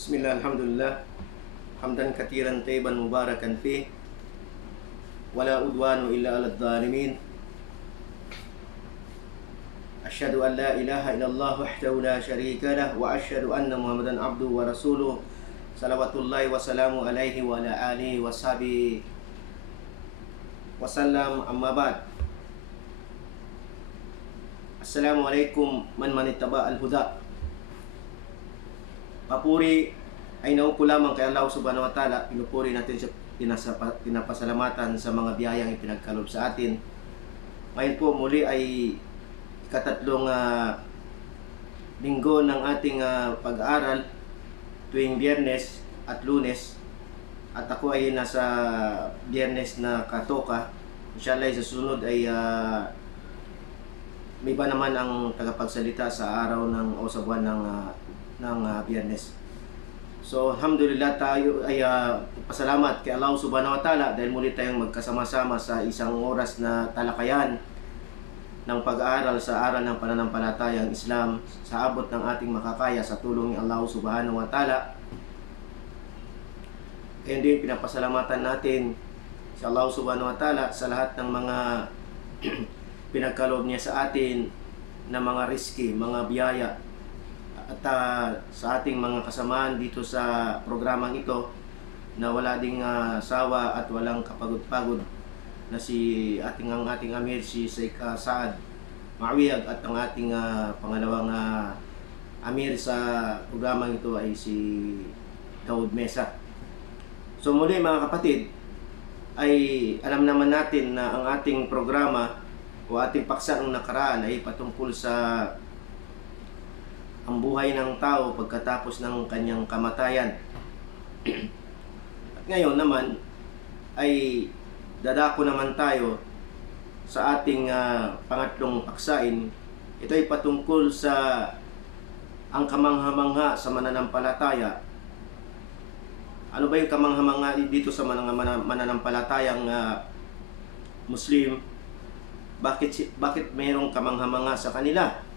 Bismillah, alhamdulillah. Hamdan katiran tayyiban mubarakan fih. Wala udwanu illa 'alal zalimin. Asyhadu an la ilaha illallah wahdahu la syarika lah wa asyhadu anna Muhammadan abduhu wa rasuluh. Salawatullahi wa salamu alaihi wa ala alihi wa sahbihi wasallam, amma ba'd. Assalamualaikum man ittaba al-huda. Papuri ay naupo lamang kay Allah subhanahu wa ta'ala. Pinupuri natin siya, pinapasalamatan sa mga biyayang ipinagkaloob sa atin. Ngayon po muli ay ikatatlong linggo ng ating pag-aaral tuwing Biyernes at Lunes. At ako ay nasa Biyernes na katoka. Inshallah sa susunod ay may iba naman ang tagapagsalita sa araw ng o sa buwan ng Biyernes. So alhamdulillah, tayo ay pasalamat kay Allah subhanahu wa ta'ala dahil muli tayong magkasama-sama sa isang oras na talakayan ng pag-aaral sa aral ng pananampalatayang Islam sa abot ng ating makakaya sa tulong ni Allah subhanahu wa ta'ala. Kaya din pinapasalamatan natin sa Allah subhanahu wa ta'ala sa lahat ng mga pinagkaloob niya sa atin na mga riski, mga biyaya. At sa ating mga kasamaan dito sa programang ito na wala ding sawa at walang kapagod-pagod na ang ating Amir, si Sheikh Saad Mawiyag, at ang ating pangalawang Amir sa programang ito ay si Daud Mesa. So muli mga kapatid, ay alam naman natin na ang ating programa o ating paksa ng nakaraan ay patungkol sa ang buhay ng tao pagkatapos ng kanyang kamatayan. At ngayon naman ay dadako naman tayo sa ating pangatlong paksain. Ito ay patungkol sa ang kamangha-mangha sa mananampalataya. Ano ba yung kamangha-mangha dito sa mga mananampalatayang Muslim? Bakit mayroong kamangha-mangha sa kanila?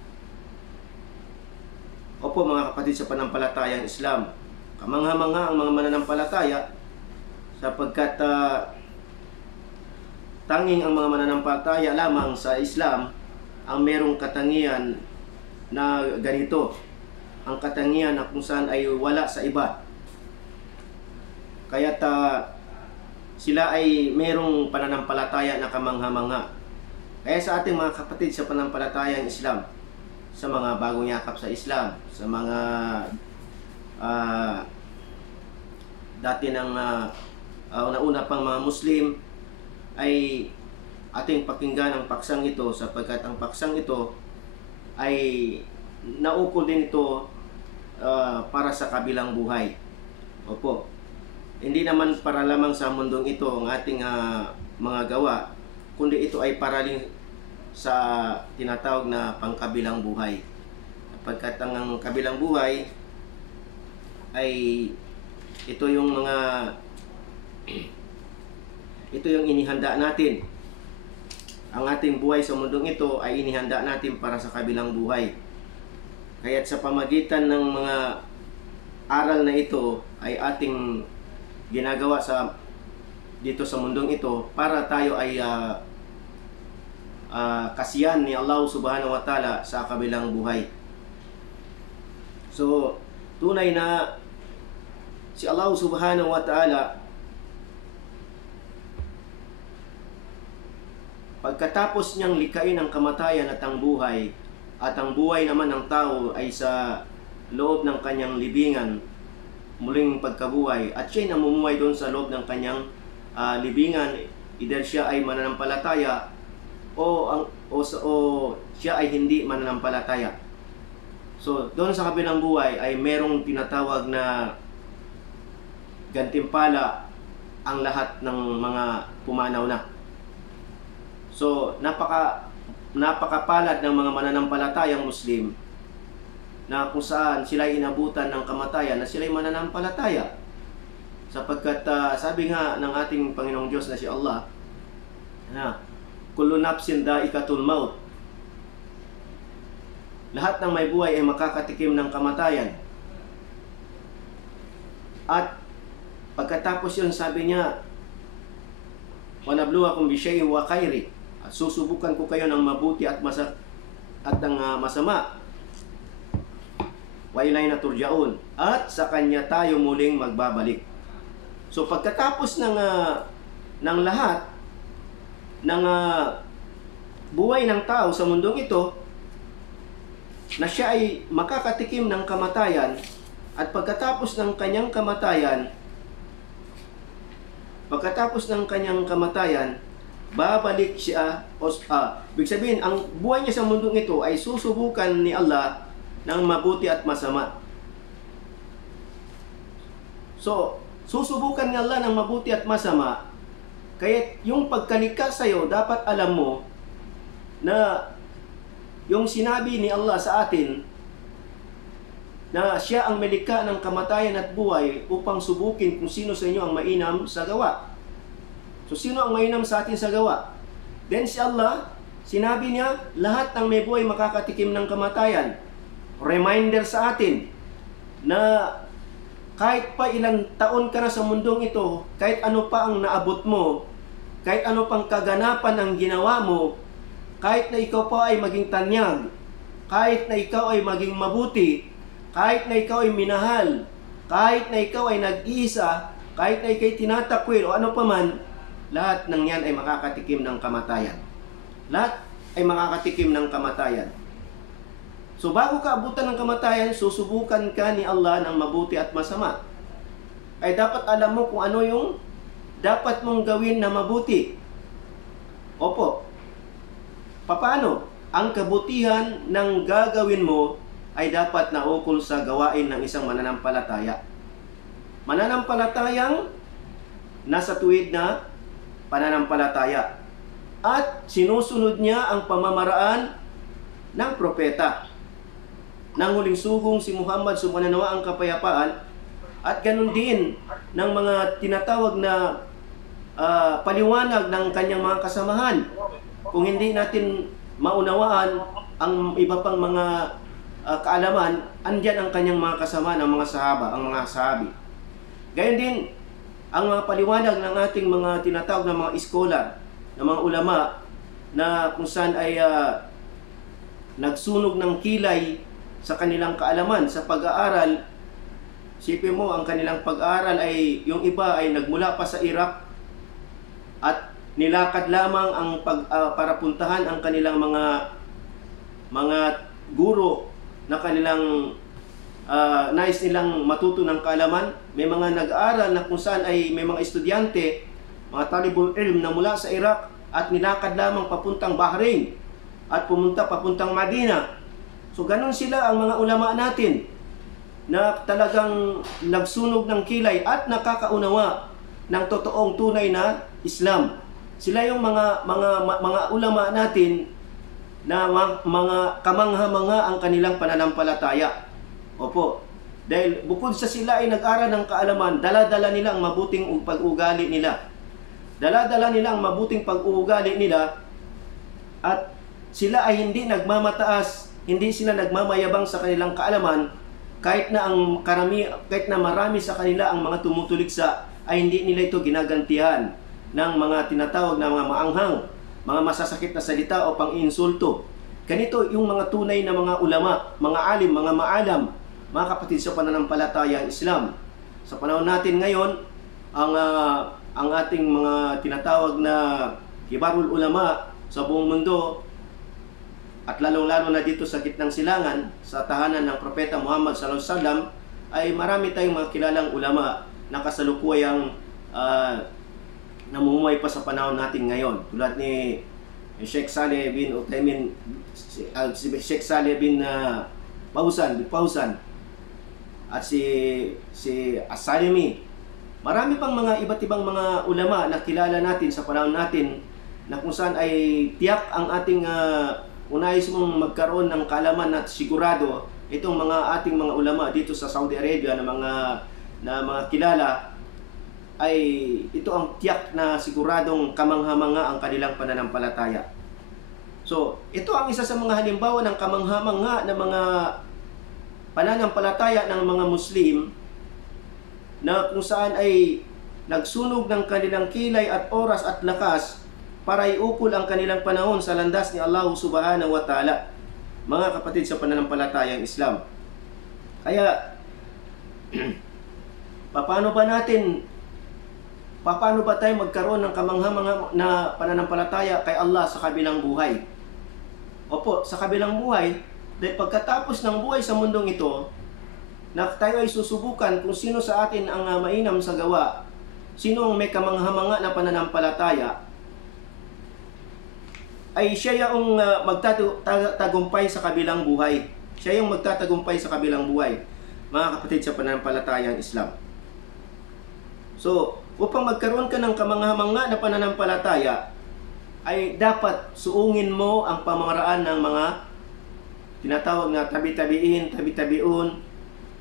Opo mga kapatid, sa panampalatayang Islam, kamangha-mangha ang mga mananampalataya sapagkat tanging ang mga mananampalataya lamang sa Islam ang merong katangian na ganito. Ang katangian na kung saan ay wala sa iba. Kaya't sila ay merong pananampalataya na kamangha-mangha. Kaya sa ating mga kapatid sa panampalatayang Islam, sa mga bagong yakap sa Islam, sa mga dati ng una-una pang mga Muslim, ay ating pakinggan ang paksang ito sapagkat ang paksang ito ay naukol din ito para sa kabilang buhay. Opo, hindi naman para lamang sa mundong ito ang ating mga gawa, kundi ito ay para rin sa tinatawag na pangkabilang buhay. Pagkat ang kabilang buhay ay ito yung inihanda natin. Ang ating buhay sa mundong ito ay inihanda natin para sa kabilang buhay. Kaya't sa pamagitan ng mga aral na ito ay ating ginagawa dito sa mundong ito para tayo ay kasiyahan ni Allah subhanahu wa ta'ala sa kabilang buhay. So, tunay na si Allah subhanahu wa ta'ala pagkatapos niyang likain ang kamatayan at ang buhay, at ang buhay naman ng tao ay sa loob ng kanyang libingan, muling pagkabuhay, at siya'y namumuhay doon sa loob ng kanyang libingan, either siya ay mananampalataya o siya ay hindi mananampalataya. So, doon sa kabilang buhay ay merong tinatawag na gantimpala ang lahat ng mga pumanaw na. So, napakapalad ng mga mananampalatayang Muslim na kung saan sila ay inabutan ng kamatayan na sila ay mananampalataya. Sapagkat sabi nga ng ating Panginoong Diyos na si Allah na kullu nafsin da'ikatul maut. Lahat ng may buhay ay makakatikim ng kamatayan. At pagkatapos yun, sabi niya, "Wanabluwakum bisyai'in wa khairi." At susubukan ko kayo ng mabuti at ng masama. "Wa ilayna turja'un." At sa kanya tayo muling magbabalik. So pagkatapos ng lahat ng buhay ng tao sa mundong ito, na siya ay makakatikim ng kamatayan, at pagkatapos ng kanyang kamatayan, babalik siya, ibig sabihin, ang buhay niya sa mundong ito ay susubukan ni Allah ng mabuti at masama. So, susubukan ni Allah ng mabuti at masama, kaya yung pagkalikha sa'yo, dapat alam mo na yung sinabi ni Allah sa atin na siya ang melikha ng kamatayan at buhay upang subukin kung sino sa inyo ang mainam sa gawa. So, sino ang mainam sa atin sa gawa? Then si Allah, sinabi niya, lahat ng may buhay makakatikim ng kamatayan. Reminder sa atin na kahit pa ilang taon ka na sa mundong ito, kahit ano pa ang naabot mo, kahit ano pang kaganapan ang ginawa mo, kahit na ikaw pa ay maging tanyag, kahit na ikaw ay maging mabuti, kahit na ikaw ay minahal, kahit na ikaw ay nag-iisa, kahit na ikaw ay tinatakwil o ano pa man, lahat ng yan ay makakatikim ng kamatayan. Lahat ay makakatikim ng kamatayan. So bago ka abutan ng kamatayan, susubukan ka ni Allah ng mabuti at masama. Ay dapat alam mo kung ano yung dapat mong gawin na mabuti. Opo. Paano? Ang kabutihan ng gagawin mo ay dapat naukol sa gawain ng isang mananampalataya. Mananampalatayang nasa tuwid na pananampalataya. At sinusunod niya ang pamamaraan ng propeta. Nang huling sugong si Muhammad, sumananawa ang kapayapaan, at ganun din ng mga tinatawag na paliwanag ng kanyang mga kasamahan. Kung hindi natin maunawaan ang iba pang mga kaalaman, andyan ang kanyang mga kasama ng mga sahaba, ang mga sahabi. Gayon din, ang mga paliwanag ng ating mga tinatawag na mga iskolar, na mga ulama, na kung saan ay nagsunog ng kilay sa kanilang kaalaman, sa pag-aaral. Sipin mo, ang kanilang pag-aaral ay, yung iba ay nagmula pa sa Iraq, at nilakad lamang ang para puntahan ang kanilang mga guro na kanilang nais nilang matuto ng kaalaman. May mga nag-aaral na kung saan ay may mga estudyante, mga talibul ilm na mula sa Iraq at nilakad lamang papuntang Bahrain at papuntang Madina. So ganun sila ang mga ulama natin na talagang nagsunog ng kilay at nakakaunawa ng totoong tunay na Islam. Sila yung mga ulama natin na mga kamangha-mangha ang kanilang pananampalataya. Opo. Dahil bukod sa sila ay nag-aral ng kaalaman, dala-dala nila ang mabuting pag-uugali nila. Dala-dala nila ang mabuting pag-uugali nila, at sila ay hindi nagmamataas, hindi sila nagmamayabang sa kanilang kaalaman, kahit na marami sa kanila ang mga tumutuligsa, ay hindi nila ito ginagantihan ng mga tinatawag na mga maanghang, mga masasakit na salita o pang-insulto. Ganito yung mga tunay na mga ulama, mga alim, mga maalam, mga kapatid sa pananampalatayang Islam. Sa panahon natin ngayon, ang ating mga tinatawag na kibarul ulama sa buong mundo, at lalong-lalo na dito sa gitnang silangan, sa tahanan ng Propeta Muhammad sallallahu alaihi wasallam, ay marami tayong mga kilalang ulama na kasalukuyang namumuhay pa sa panahon natin ngayon. Tulad ni Sheikh Saleh bin Uthaymin, Sheikh Saleh bin Pausan, at si As-Salimi. Marami pang mga iba't ibang mga ulama na kilala natin sa panahon natin, na kung saan ay tiyak ang ating unais mong magkaroon ng kaalaman at sigurado itong mga ating mga ulama dito sa Saudi Arabia na mga kilala, ay ito ang tiyak na siguradong kamangha-mangha ang kanilang pananampalataya. So, ito ang isa sa mga halimbawa ng kamangha-mangha na mga pananampalataya ng mga Muslim na kung saan ay nagsunog ng kanilang kilay at oras at lakas para iukol ang kanilang panahon sa landas ni Allah subhanahu wa ta'ala, mga kapatid sa pananampalatayang Islam. Kaya paano ba tayo magkaroon ng kamangha-mangha na pananampalataya kay Allah sa kabilang buhay? Opo, sa kabilang buhay, dahil pagkatapos ng buhay sa mundong ito, na tayo ay susubukan kung sino sa atin ang mainam sa gawa, sino ang may kamangha-mangha na pananampalataya, ay siya yung magtatagumpay sa kabilang buhay. Siya yung magtatagumpay sa kabilang buhay, mga kapatid sa pananampalatayang Islam. So, upang magkaroon ka ng kamangha-mangha na pananampalataya, ay dapat suungin mo ang pamamaraan ng mga tinatawag na tabi-tabiun,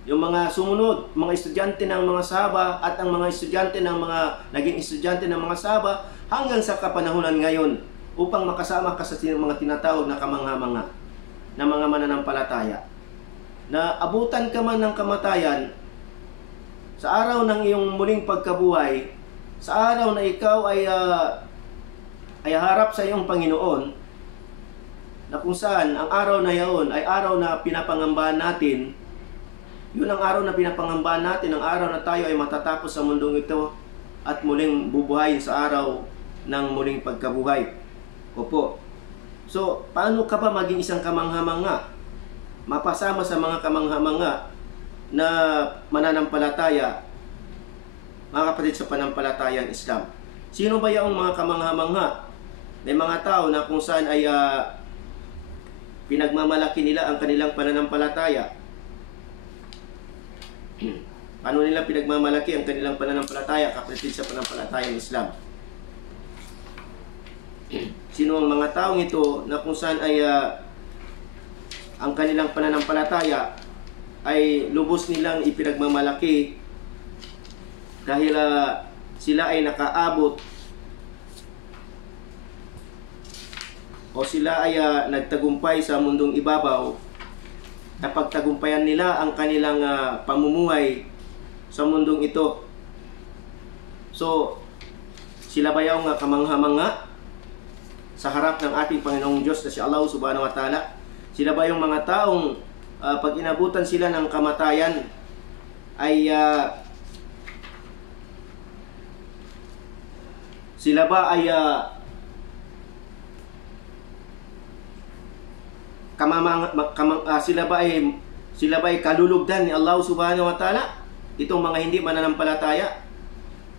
yung mga sumunod, mga estudyante ng mga sahaba at ang mga estudyante ng mga naging estudyante ng mga sahaba hanggang sa kapanahunan ngayon, upang makasama ka sa mga tinatawag na kamangha-mangha na mga mananampalataya. Na abutan ka man ng kamatayan, sa araw ng iyong muling pagkabuhay, sa araw na ikaw ay harap sa iyong Panginoon, na kung saan ang araw na yaon ay araw na pinapangambahan natin, yun ang araw na pinapangambahan natin, ang araw na tayo ay matatapos sa mundong ito at muling bubuhayin sa araw ng muling pagkabuhay. Opo. So, paano ka ba maging isang kamangha-mangha? Mapasama sa mga kamangha-mangha na mananampalataya, mga kapatid sa panampalatayang Islam. Sino ba yung mga kamangha-mangha? May mga tao na kung saan ay pinagmamalaki nila ang kanilang pananampalataya. Paano nila pinagmamalaki ang kanilang pananampalataya, kapatid sa panampalatayang Islam? Sino ang mga taong ito na kung saan ay ang kanilang pananampalataya ay lubos nilang ipinagmamalaki dahil sila ay nakaabot o sila ay nagtagumpay sa mundong ibabaw, na pagtagumpayan nila ang kanilang pamumuhay sa mundong ito. So, sila ba yung kamangha-mangha sa harap ng ating Panginoong Diyos na si Allah subhanahu wa ta'ala? Sila ba yung mga taong pag inabutan sila ng kamatayan ay sila ba ay sila ba ay kalulugdan ni Allah subhanahu wa ta'ala? Itong mga hindi mananampalataya,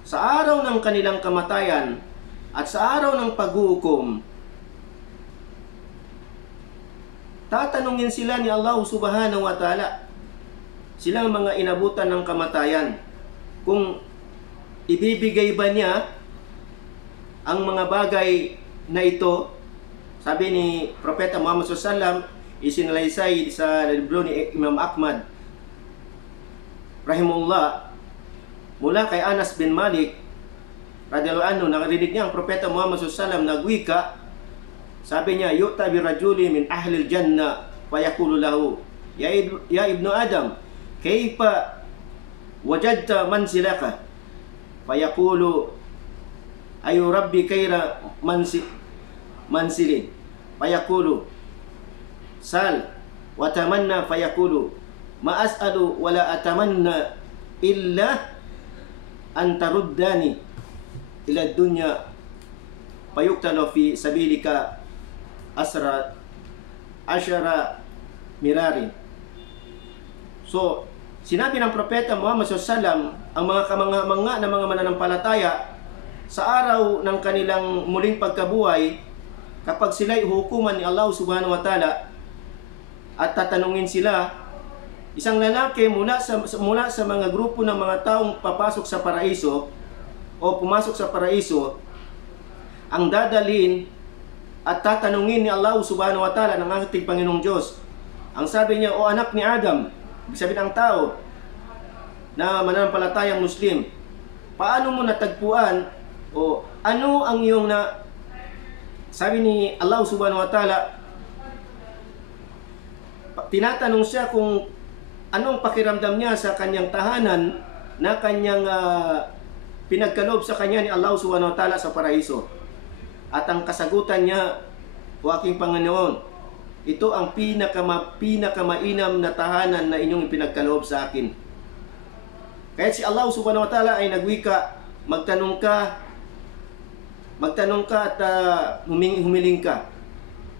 sa araw ng kanilang kamatayan at sa araw ng paghuhukom, tatanungin sila ni Allah subhanahu wa ta'ala, silang mga inabutan ng kamatayan, kung ibibigay ba niya ang mga bagay na ito. Sabi ni Propeta Muhammad SAW, isinalaysay sa libro ni Imam Ahmad rahimullah, mula kay Anas bin Malik radhiyallahu anhu, nakarinig niya ang Propeta Muhammad SAW nagwika. Sabi niya, yu'ta bi rajuli min ahli al-jannah fa yaqulu lahu, ya ibnu Adam, kayfa wajadta mansilaka? Fa yaqulu, ayu rabbi kayra mansilin. Fa yaqulu, sal wa tamanna. Fa yaqulu, ma as'alu wa la atamanna illa an taruddani ila dunya fayuqtalu fi sabilika asyara mirarin. So, sinabi ng Propeta Muhammad SAW, ang mga kamangha-mangha na mga mananampalataya sa araw ng kanilang muling pagkabuhay, kapag sila'y hukuman ni Allah subhanahu wa ta'ala at tatanungin sila, isang lalaki mula sa mga grupo ng mga taong papasok sa paraiso o pumasok sa paraiso, ang dadalhin at tatanungin ni Allah subhanahu wa ta'ala ng ating Panginoong Diyos. Ang sabi niya, o anak ni Adam, ibig sabihin ng tao na mananampalatayang Muslim, paano mo natagpuan o ano ang iyong sabi ni Allah subhanahu wa ta'ala, tinatanong siya kung anong pakiramdam niya sa kanyang tahanan na kanyang pinagkaloob sa kanya ni Allah subhanahu wa ta'ala sa paraiso. At ang kasagutan niya, o aking Panginoon, ito ang pinakamainam na tahanan na inyong ipinagkaloob sa akin. Kaya si Allah subhanahu wa ta'ala ay nagwika, magtanong ka at humiling ka.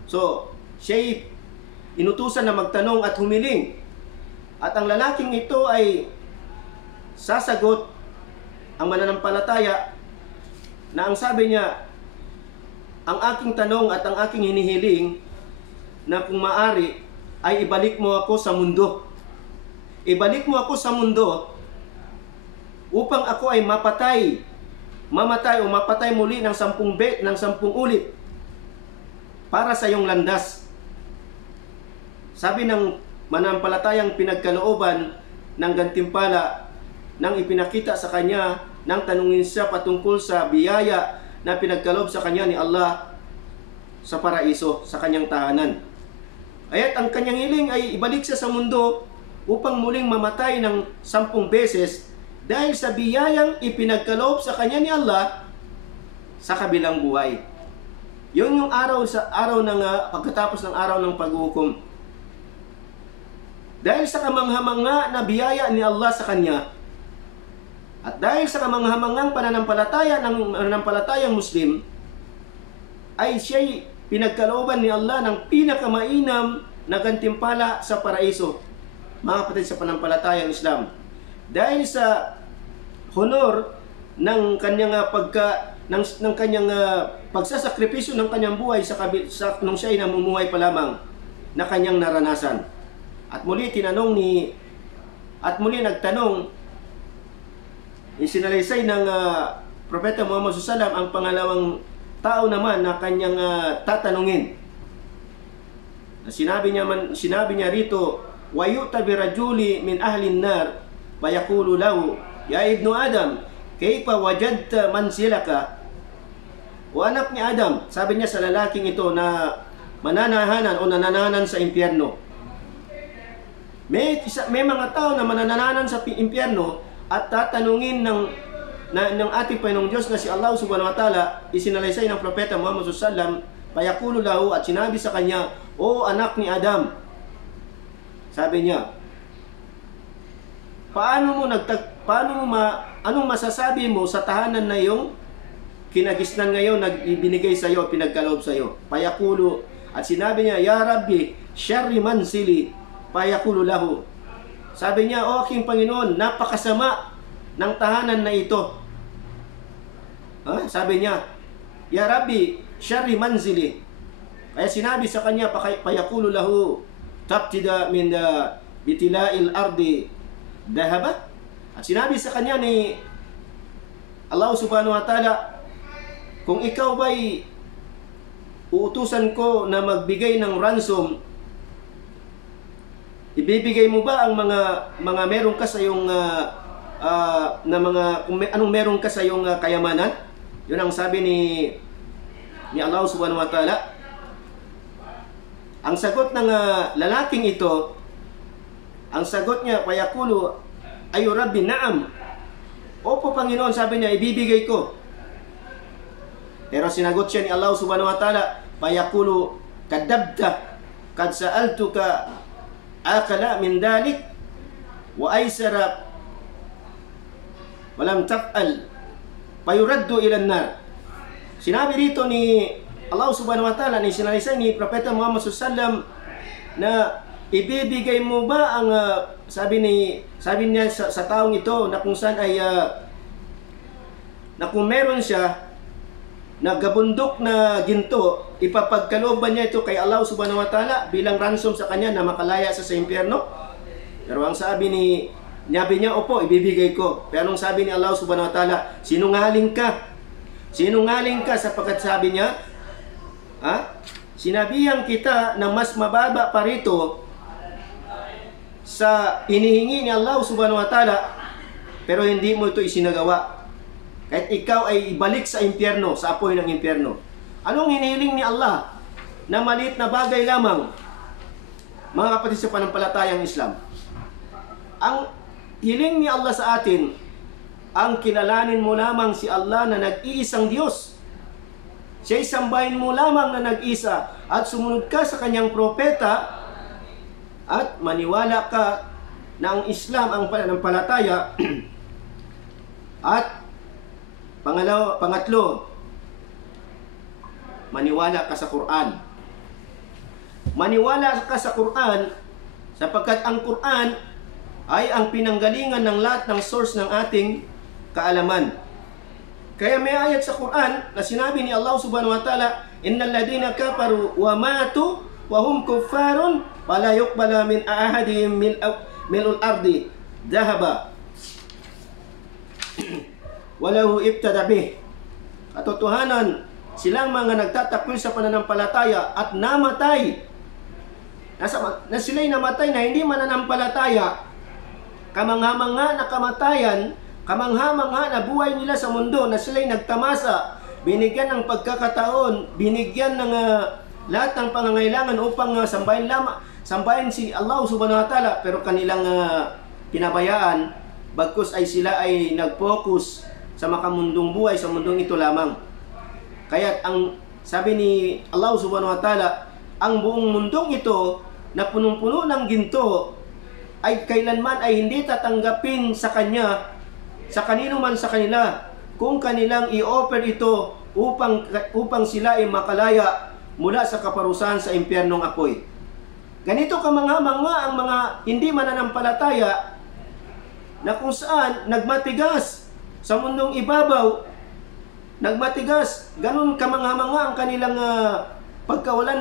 So, siya'y inutusan na magtanong at humiling. At ang lalaking ito ay sasagot, ang mananampalataya, na ang sabi niya, ang aking tanong at ang aking hinihiling na kung maaari ay ibalik mo ako sa mundo. Ibalik mo ako sa mundo upang ako ay mamatay muli ng 10 ulit para sa iyong landas. Sabi ng mananampalatayang pinagkalooban ng gantimpala nang ipinakita sa kanya, nang tanungin siya patungkol sa biyaya na pinagkaloob sa kanya ni Allah sa paraiso, sa kanyang tahanan. Aya't ang kanyang hiling ay ibalik siya sa mundo upang muling mamatay ng 10 beses dahil sa biyayang ipinagkaloob sa kanya ni Allah sa kabilang buhay. Yun yung araw ng pagkatapos ng araw ng paghukom. Dahil sa kamangha-mangha na biyaya ni Allah sa kanya, at dahil sa kamangha-manghang pananampalataya ng mananampalatayang Muslim, ay siya'y pinagkalooban ni Allah ng pinakamainam na gantimpala sa paraiso, mga kapatid sa pananampalatayang Islam. Dahil sa honor ng kanyang pagsasakripisyo ng kanyang buhay nung siya ay namumuhay pa lamang na kanyang naranasan. At muli nagtanong, isinalaysay ng Propeta Muhammad SAW ang pangalawang tao naman na kanyang tatanungin. Sinabi niya rito, wa yu'ta bi rajuli min ahli an-nar fa yaqulu lahu ya ibnu Adam kayfa wajadta manzilaka. O anak ni Adam, sabi niya sa lalaking ito na nananahanan sa impyerno. May mga tao na mananahanan sa impyerno at tatanungin ng ating Panginoong Diyos na si Allah subhanahu wa ta'ala, isinalaysay ng Propeta Muhammad SAW, payakulu lahu, at sinabi sa kanya, o anak ni Adam, sabi niya, anong masasabi mo sa tahanan na iyong kinagisnan ngayon na ibinigay sa iyo, pinagkaloob sa iyo? Payakulu, at sinabi niya, ya Rabbi, syarri mansili, payakulu lahu. Sabi niya, o aking Panginoon, napakasama ng tahanan na ito. Sabi niya, ya Rabbi, syarri manzili. Kaya sinabi sa kanya, payakulu lahu, tabtida min bitila'il ardi dahaba. At sinabi sa kanya ni Allah subhanahu wa ta'ala, kung ikaw ba'y uutusan ko na magbigay ng ransom, ibibigay mo ba ang mga meron ka sa iyong anong meron ka sa iyong kayamanan? Yun ang sabi ni Allah subhanahu wa ta'ala. Ang sagot ng lalaking ito, ang sagot niya, payakulu, ayu Rabbi, na'am. Opo Panginoon, sabi niya, ibibigay ko. Pero sinagot siya ni Allah subhanahu wa ta'ala, payakulu, kadabta, kad sa'altuka akala min dalik wa aysara walam taf'al payuraddu ila an-nar. Sinabi rito ni Allah subhanahu wa ta'ala, ni sinalaysay ni Propeta Muhammad SAW, na ibibigay mo ba ang sabi niya sa taong ito na kung saan ay na kung meron siya na gabundok na ginto, ipapagkaloob ba niya ito kay Allah subhanahu wa ta'ala bilang ransom sa kanya na makalaya sa impyerno? Pero ang sabi niya, opo, ibibigay ko. Pero anong sabi ni Allah subhanahu wa ta'ala? Sinungaling ka. Sinungaling ka sapagkat sabi niya, sinabihan kita na mas mababa pa rito sa inihingi ni Allah subhanahu wa ta'ala, pero hindi mo ito isinagawa. Kahit ikaw ay ibalik sa impyerno, sa apoy ng impyerno. Anong hinihiling ni Allah na maliit na bagay lamang, mga kapatid sa panampalatayang Islam? Ang hiling ni Allah sa atin ang kilalanin mo lamang si Allah na nag-iisang Diyos. Siya'y sambahin mo lamang na nag-isa at sumunod ka sa kanyang propeta at maniwala ka na ang Islam ang pananampalataya at pangatlo, maniwala ka sa Quran. Maniwala ka sa Quran sapagkat ang Quran ay ang pinanggalingan ng lahat ng source ng ating kaalaman. Kaya may ayat sa Quran na sinabi ni Allah subhanahu wa ta'ala, innal ladina kafaru wa matu wa hum kuffarun fala yuqbala min ahadihim mil'ul ardi dhahaba walahu ibtada bih. Katotohanan, silang mga nagtatakwil sa pananampalataya at namatay. Na sila'y namatay na hindi mananampalataya, kamangha-mangha na kamatayan, kamangha-mangha na buhay nila sa mundo, na sila'y nagtamasa, binigyan ng pagkakataon, binigyan ng lahat ng pangangailangan upang sambahin si Allah subhanahu wa ta'ala, pero kanilang pinabayaan, bagkus ay sila ay nag-focus sa makamundong buhay sa mundong ito lamang. Kaya ang sabi ni Allah subhanahu wa ta'ala, ang buong mundong ito na punong-puno ng ginto ay kailanman ay hindi tatanggapin sa kanya, sa kanino man sa kanila, kung kanilang i-offer ito upang sila ay makalaya mula sa kaparusahan sa impyernong apoy. Ganito kamangha-mangha ang mga hindi mananampalataya na kung saan nagmatigas sa mundong ibabaw, nagmatigas, ganun kamangha-mangha ang kanilang kawalan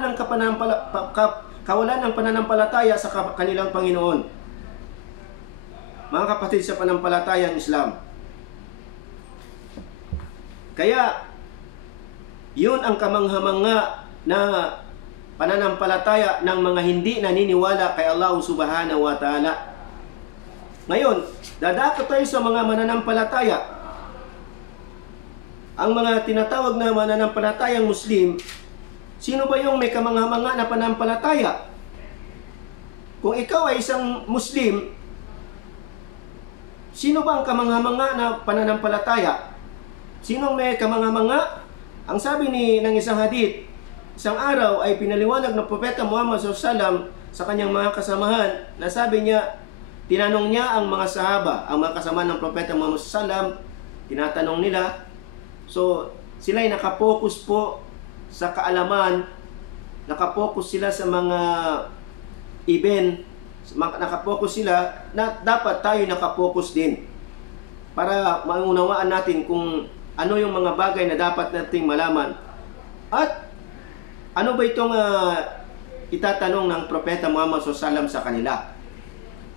ng pananampalataya sa kanilang Panginoon. Mga kapatid sa panampalatayang Islam. Kaya, yun ang kamangha-mangha na pananampalataya ng mga hindi naniniwala kay Allah subhanahu wa ta'ala. Ngayon, dadako tayo sa mga mananampalataya. Ang mga tinatawag na mananampalatayang Muslim, sino ba yung may kamangha-mangha na pananampalataya? Kung ikaw ay isang Muslim, sino ba ang kamangha-mangha na pananampalataya? Sino may kamangha-mangha? Ang sabi ng isang hadith, isang araw ay pinaliwanag ng Propeta Muhammad SAW sa kanyang mga kasamahan, na sabi niya, tinanong niya ang mga sahaba, ang mga kasama ng Propeta Muhammad SAW, tinatanong nila. So, sila ay nakapokus po sa kaalaman, nakapokus sila sa mga event, nakapokus sila na dapat tayo nakapokus din para maunawaan natin kung ano yung mga bagay na dapat nating malaman at ano ba itong itatanong ng Propeta Muhammad SAW sa kanila.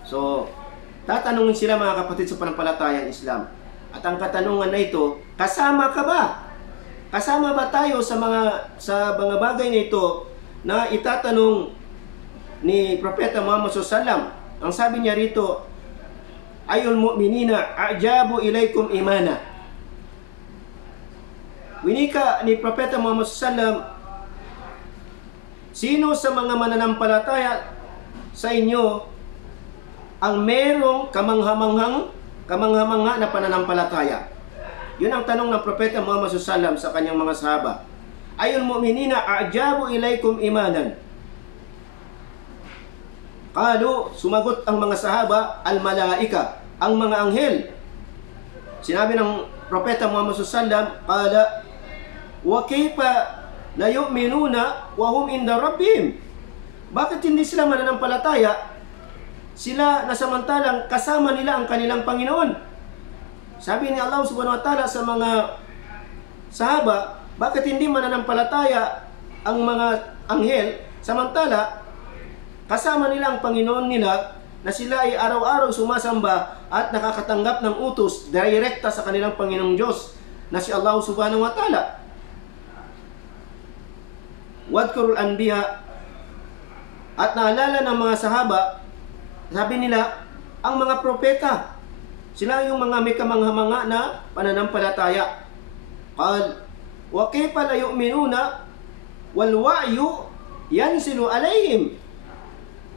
So, tatanungin sila mga kapatid sa panampalatayang Islam. At ang katanungan na ito, kasama ka ba? Kasama ba tayo sa mga bagay na ito na itatanong ni Propeta Muhammad SAW? Ang sabi niya rito, ayul mu'minina a'jabu ilaikum imana. Winika ni Propeta Muhammad SAW, sino sa mga mananampalataya sa inyo ang merong kamangha-mangha na pananampalataya? Yun ang tanong ng Propeta Muhammad SAW sa kanyang mga sahaba. Ayul mu'minina a'jabu ilaikum imanan. Qalu, sumagot ang mga sahaba, al-malaika, ang mga anghel. Sinabi ng Propeta Muhammad SAW, qala, wa kayfa la yu'minuna wa hum inda rabbihim. Bakit hindi sila mananampalataya? Sila na samantalang kasama nila ang kanilang Panginoon. Sabi ni Allah subhanahu wa ta'ala sa mga sahaba, bakit hindi mananampalataya ang mga anghel samantala kasama nila ang Panginoon nila, na sila ay araw-araw sumasamba at nakakatanggap ng utos direkta sa kanilang Panginoong Diyos na si Allah subhanahu wa ta'ala. Wadkurul anbiya, at naalala ng mga sahaba, sabi nila, ang mga propeta, sila yung mga may kamangha-mangha na pananampalataya. Qal, wa kayfa la yu'minuna wal wa'yu yanzilu alayhim.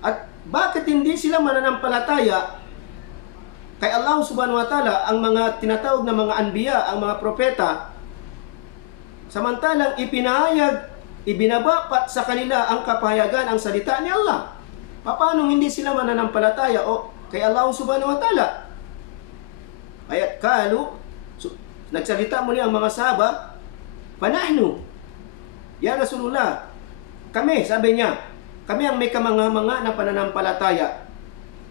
At bakit hindi sila mananampalataya kay Allah subhanahu wa ta'ala ang mga tinatawag na mga anbiya, ang mga propeta, samantalang ibinabapat sa kanila ang kapahayagan, ang salita ni Allah. Paano hindi sila mananampalataya o kay Allah subhanahu wa ta'ala? Ayat kalu, nagsalita muli ang mga sahaba, panahnu, ya Rasulullah, kami, sabi niya, kami ang may kamanga-manga na pananampalataya.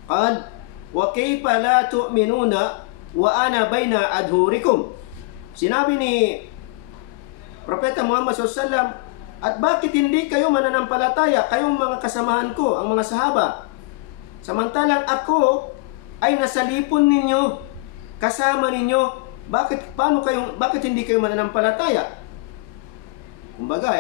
Qal, wa kayfa la tu'minuna wa ana baina adhurikum. Sinabi ni Propeta Muhammad SAW, at bakit hindi kayo mananampalataya, kayong mga kasamahan ko, ang mga sahaba? Samantalang ako ay nasa lipon ninyo, kasama ninyo, bakit hindi kayo mananampalataya? Kumbaga,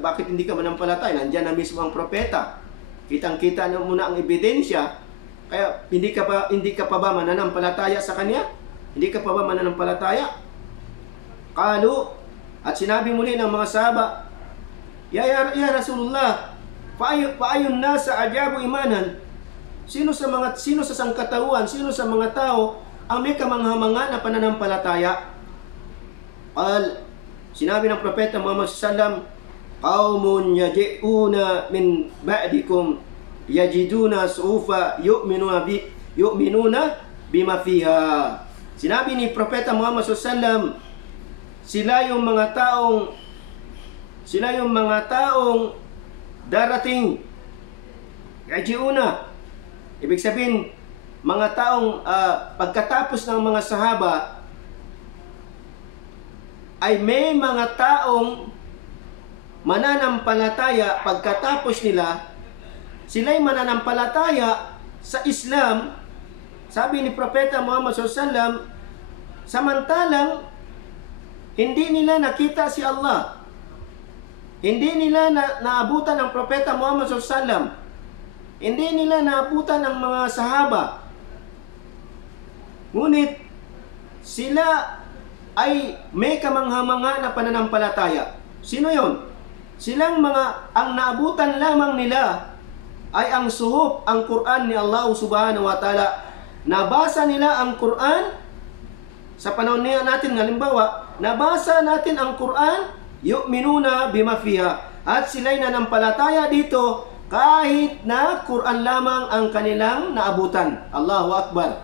bakit hindi ka mananampalataya? Nandiyan na mismo ang propeta. Kitang-kita na muna ang ebidensya. Kaya hindi ka pa ba mananampalataya sa kanya? Hindi ka pa ba mananampalataya? Qalu, at sinabi muli ng mga sahaba, Ya Rasulullah, paayun nasa ajabu imanan. Sino sa sangkatauhan, sino sa mga tao ang may kamangha-mangha na pananampalataya? Sinabi ng Propeta Muhammad SAW, qaumun yaji'una min ba'dikum yajiduna su'ufa yu'minuna bima fiha. Sinabi ni Propeta Muhammad SAW, sila yung mga taong darating, yaji'una, ibig sabihin mga taong pagkatapos ng mga sahaba ay may mga taong mananampalataya pagkatapos nila, sila'y mananampalataya sa Islam. Sabi ni Propeta Muhammad SAW, samantalang hindi nila nakita si Allah, hindi nila naabutan ang Propeta Muhammad SAW, hindi nila naabutan ang mga sahaba, ngunit sila ay may kamangha-mangha na pananampalataya. Sino yon? Ang naabutan lamang nila ay ang suhuf, ang Quran ni Allah subhanahu wa ta'ala. Nabasa nila ang Quran sa panahon natin, halimbawa, nabasa natin ang Quran, yu'minuna bima fiha, at sila'y nanampalataya dito kahit na Quran lamang ang kanilang naabutan. Allahu Akbar.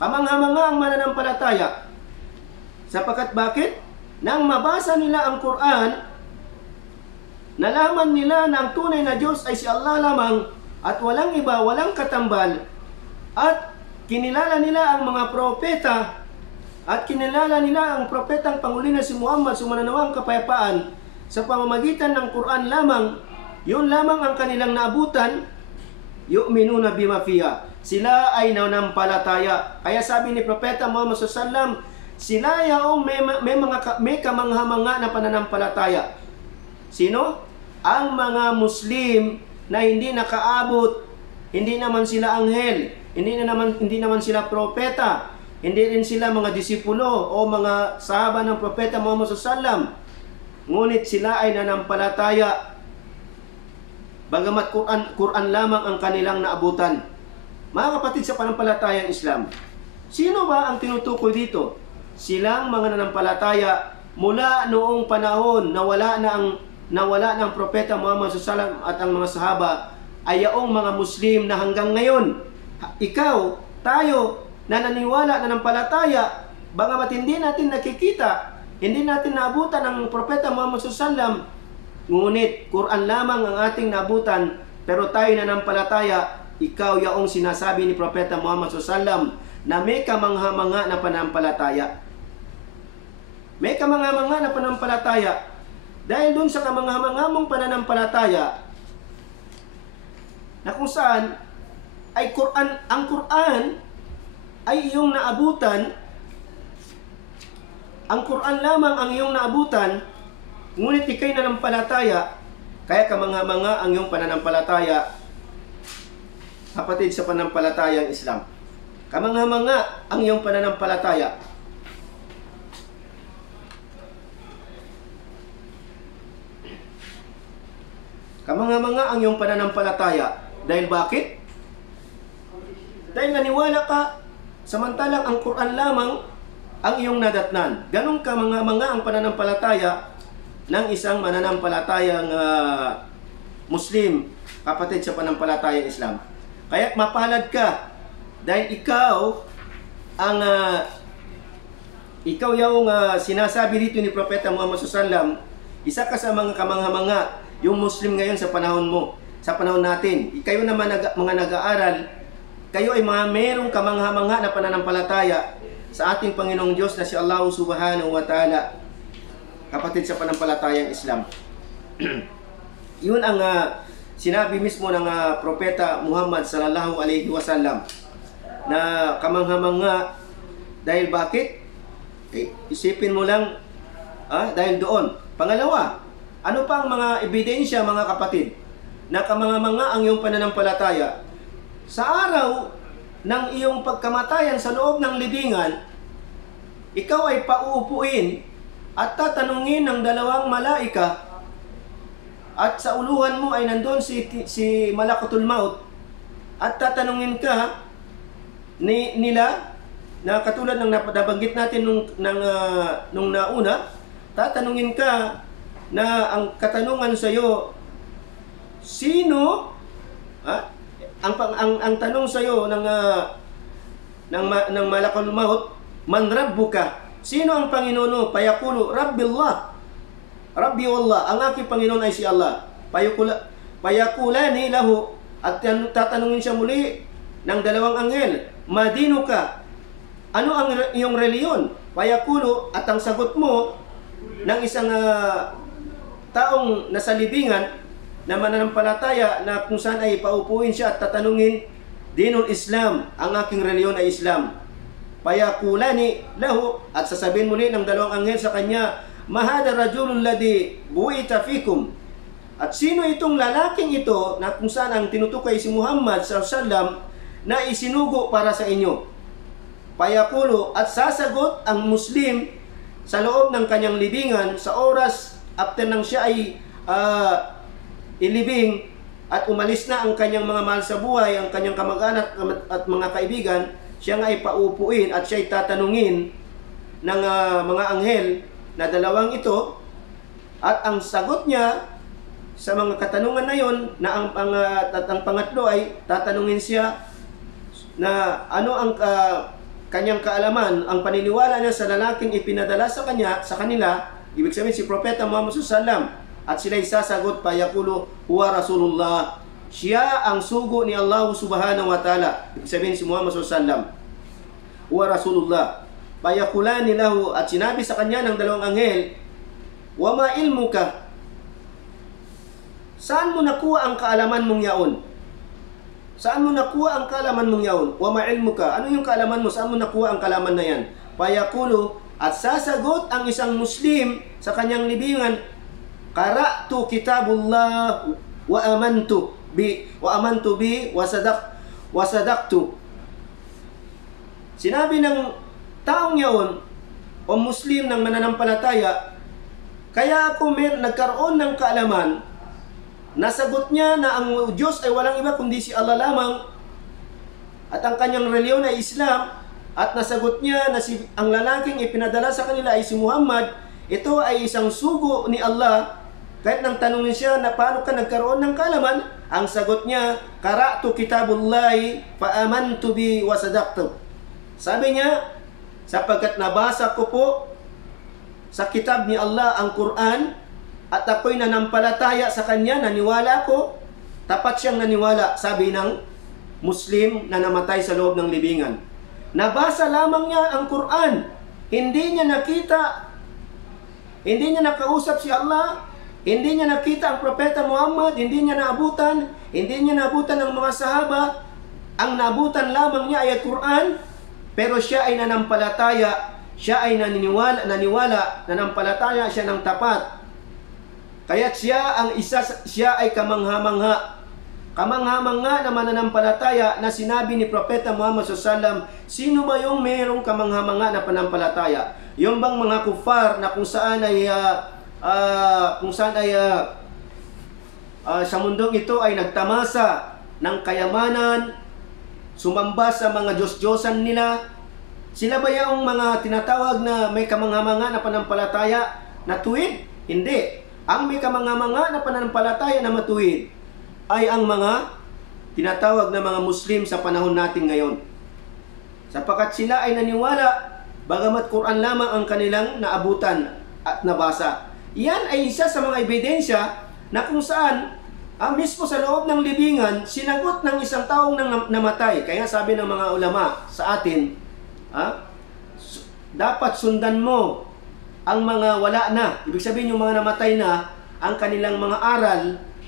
Kamangha-mangha ang mananampalataya. Sapagkat bakit? Nang mabasa nila ang Quran, nalaman nila na ang tunay na Diyos ay si Allah lamang at walang iba, walang katambal, at kinilala nila ang mga propeta, at kinilala nila ang propetang panghuli na si Muhammad, sumananawang kapayapaan, sa pamamagitan ng Quran lamang. Yun lamang ang kanilang naabutan. Yu'minuna bima fiha, sila ay nanampalataya. Kaya sabi ni Propeta Muhammad SAW, sila yaong may kamangha-mangha na pananampalataya. Sino? Ang mga Muslim na hindi nakaabot, hindi naman sila anghel, hindi naman sila propeta, hindi rin sila mga disipulo o mga sahaba ng Propeta Muhammad SAW. Ngunit sila ay nanampalataya, bagamat Quran lamang ang kanilang naabutan. Mga kapatid sa panampalatayang Islam, sino ba ang tinutukoy dito? Silang mga nanampalataya mula noong panahon na wala ng Propeta Muhammad SAW at ang mga sahaba, ay yaong mga Muslim na hanggang ngayon, ikaw, tayo, na naniwala, nanampalataya, bagamat hindi natin nakikita, hindi natin naabutan ang Propeta Muhammad SAW, ngunit Quran lamang ang ating naabutan, pero tayo nanampalataya, ikaw yaong sinasabi ni Propeta Muhammad SAW na may kamangha-mangha na pananampalataya. May kamangha-mangha na pananampalataya. Dahil dun sa kamangha-mangha mong pananampalataya, na kung saan ay ang Quran ay iyong naabutan, ang Quran lamang ang iyong naabutan, ngunit ikay nanampalataya, kaya kamangha-mangha ang iyong pananampalataya, kapatid sa pananampalatayang Islam. Kamangha-mangha ang iyong pananampalataya. Kamangha-mangha ang iyong pananampalataya. Dahil bakit? Dahil naniwala ka samantalang ang Quran lamang ang iyong nadatnan. Ganun ka mga ang pananampalataya ng isang mananampalatayang Muslim, kapatid sa pananampalatayang Islam. Kaya mapalad ka dahil ikaw yung sinasabi dito ni Propeta Muhammad SAW, isa ka sa mga kamangha-mangha, yung Muslim ngayon sa panahon mo, sa panahon natin. Kayo naman mga nag-aaral, kayo ay mga merong kamangha-mangha na pananampalataya sa ating Panginoong Diyos na si Allah Subhanahu wa Ta'ala, kapatid sa pananampalatayang Islam. Yun ang sinabi mismo ng Propeta Muhammad sallallahu alaihi wasallam na kamangha-mangha. Dahil bakit? Isipin mo lang dahil doon. Pangalawa, ano pa ang mga ebidensya mga kapatid na kamangha-mangha ang iyong pananampalataya? Sa araw ng iyong pagkamatayan sa loob ng libingan, ikaw ay pauupuin at tatanungin ng dalawang malaika, at sa uluhan mo ay nandun si Malakutul Maut, at tatanungin ka nila na katulad ng nabanggit natin nung nauna, tatanungin ka na ang katanungan sa iyo, sino ang tanong sa iyo ng Malakul Maut, man rabbuka, sino ang Panginoon mo? Payakulu Rabbillah, Rabbi wallah, ang aking Panginoon ay si Allah. Payakulani lahu, at tatanungin siya muli ng dalawang anghel, madinuka, ano ang iyong reliyon? Payakulu, at ang sagot mo ng isang taong nasa libingan na mananampalataya na kung saan ay paupuin siya at tatanungin, dinul Islam, ang aking reliyon ay Islam. Payakulani lahu, at sasabihin muli ng dalawang anghel sa kanya, mahada rajulun ladhi bu'ita fikum, at sino itong lalaking ito na kung saan ang tinutukoy si Muhammad SAW na isinugo para sa inyo? Payakulu, at sasagot ang Muslim sa loob ng kanyang libingan sa oras after nang siya ay ilibing at umalis na ang kanyang mga mahal sa buhay, ang kanyang kamag-anak at mga kaibigan, siya nga ay paupuin at siya ay tatanungin ng mga anghel na dalawang ito, at ang sagot niya sa mga katanungan na yon na ang pangatlo ay tatanungin siya na ano ang kanyang kaalaman, ang paniniwala niya sa lalaking ipinadala sa kanila, ibig sabihin si Propeta Muhammad SAW, at sila ay sasagot, payakulu huwa Rasulullah, siya ang sugo ni Allah Subhanahu wa Ta'ala, ibig sabihin si Muhammad SAW, huwa Rasulullah. Payakulani lahu, at sinabi sa kanya ng dalawang anghel, wa ma ilmuka, saan mo nakuha ang kaalaman mong yaon? Saan mo nakuha ang kaalaman mong yaon? Wa ma ilmuka, ano yung kaalaman mo? Saan mo nakuha ang kaalaman na yan? Payakulu, at sasagot ang isang Muslim sa kanyang libingan, qara'tu kitabullah wa amantu bi wa sadaqtu. Sinabi ng taong yaon o Muslim ng mananampalataya, kaya ako nagkaroon ng kaalaman, nasagot niya na ang Diyos ay walang iba kundi si Allah lamang, at ang kanyang reliyon ay Islam, at nasagot niya na ang lalaking ipinadala sa kanila ay si Muhammad, ito ay isang sugo ni Allah. Kahit nang tanungin siya na paano ka nagkaroon ng kaalaman, ang sagot niya, qara'tu kitabullahi fa amantu bi wa sadaqtu. Sabi niya, sapagkat nabasa ko po sa kitab ni Allah ang Quran, at ako'y nanampalataya sa kanya, naniwala ko, tapat siyang naniwala, sabi ng Muslim na namatay sa loob ng libingan. Nabasa lamang niya ang Quran, hindi niya nakita, hindi niya nakausap si Allah, hindi niya nakita ang Propeta Muhammad, hindi niya naabutan ang mga sahaba, ang naabutan lamang niya ay Quran. Pero siya ay nanampalataya, siya ay naniwala, nanampalataya siya ng tapat. Kaya siya ay kamangha-mangha. Kamangha-mangha na mananampalataya na sinabi ni Propeta Muhammad SAW, sino ba yung mayroong kamangha-mangha na panampalataya? Yung bang mga kufar na kung saan ay sa mundong ito ay nagtamasa ng kayamanan, sumamba sa mga Diyos-Diyosan nila. Sila ba yung mga tinatawag na may kamangha-mangha na panampalataya na tuwid? Hindi. Ang may kamangha-mangha na pananampalataya na matuwid ay ang mga tinatawag na mga Muslim sa panahon natin ngayon. Sapagkat sila ay naniwala, bagamat Quran lamang ang kanilang naabutan at nabasa. Iyan ay isa sa mga ebidensya na kung saan ang mismo sa loob ng libingan, sinagot ng isang taong namatay. Kaya sabi ng mga ulama sa atin, dapat sundan mo ang mga wala na. Ibig sabihin yung mga namatay na, ang kanilang mga aral,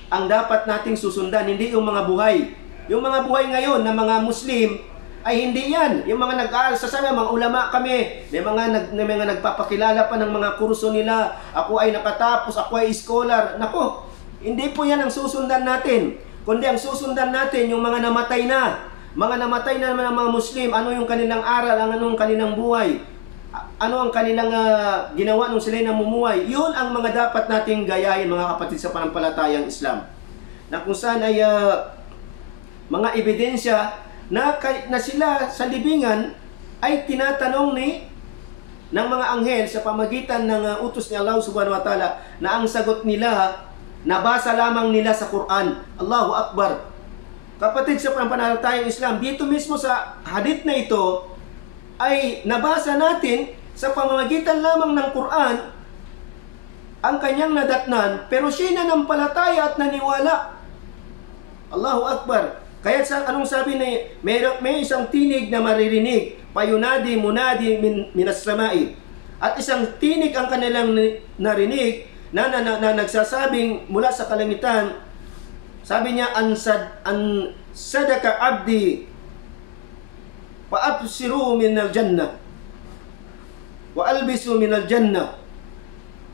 ang dapat nating susundan, hindi yung mga buhay. Yung mga buhay ngayon na mga Muslim, ay hindi yan. Yung mga nag-aaral sa sana, mga ulama kami, may mga nagpapakilala pa ng mga kurso nila, ako ay nakatapos, ako ay scholar. Nako, hindi po yan ang susundan natin. Kundi ang susundan natin yung mga namatay na. Mga namatay na naman ng mga Muslim, ano yung kanilang aral, anong kanilang buhay, ano ang kanilang ginawa nung sila namumuhay. Yun ang mga dapat nating gayahin, mga kapatid sa panampalatayang Islam. Na kung saan ay mga ebidensya na sila sa libingan ay tinatanong ng mga anghel sa pamagitan ng utos ni Allah subhanahu wa ta'ala, na ang sagot nila nabasa lamang nila sa Quran. Allahu Akbar. Kapatid sa panampalatayang Islam, dito mismo sa hadith na ito ay nabasa natin sa pamamagitan lamang ng Quran ang kanyang nadatnan, pero siya nanampalataya at naniwala. Allahu Akbar. Kaya anong sabi na may isang tinig na maririnig, payunadi munadi minas samai. At isang tinig ang kanilang narinig na nagsasabing mula sa kalangitan. Sabi niya, an sadaka abdi paabsiru min al-jannah wa albisu min al-jannah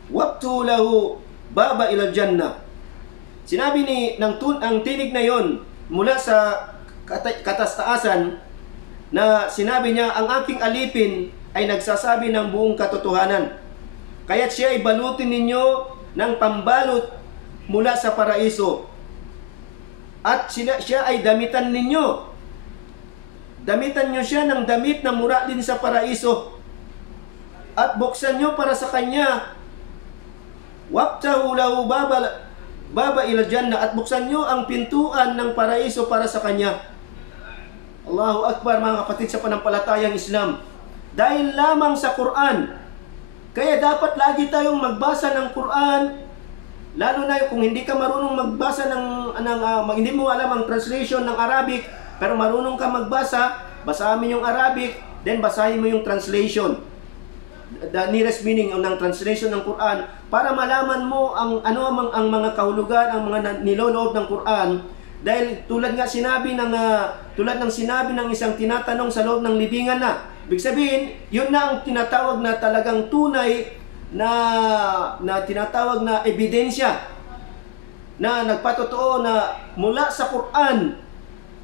wabtu lahu baba ila al-jannah. Sinabi ang tinig na yon mula sa katastaasan, na sinabi niya, ang aking alipin ay nagsasabi ng buong katotohanan. Kaya't siya ay balutin ninyo ng pambalot mula sa paraiso. At siya ay damitan ninyo. Damitan nyo siya ng damit na mura din sa paraiso. At buksan nyo para sa kanya. Wabtahu lahu baba ila jannah, at buksan nyo ang pintuan ng paraiso para sa kanya. Allahu Akbar, mga kapatid sa panampalatayang Islam. Dahil lamang sa Quran. Kaya dapat lagi tayong magbasa ng Quran, lalo na kung hindi ka marunong magbasa hindi mo alam ang translation ng Arabic, pero marunong ka magbasa, basahin mo yung Arabic, then basahin mo yung translation, the nearest meaning ng translation ng Quran, para malaman mo ang mga kahulugan, ang mga niloloob ng Quran. Dahil tulad ng sinabi ng isang tinatanong sa loob ng libingan na, ibig sabihin, yun na ang tinatawag na talagang tunay na tinatawag na ebidensya na nagpatotoo na mula sa Quran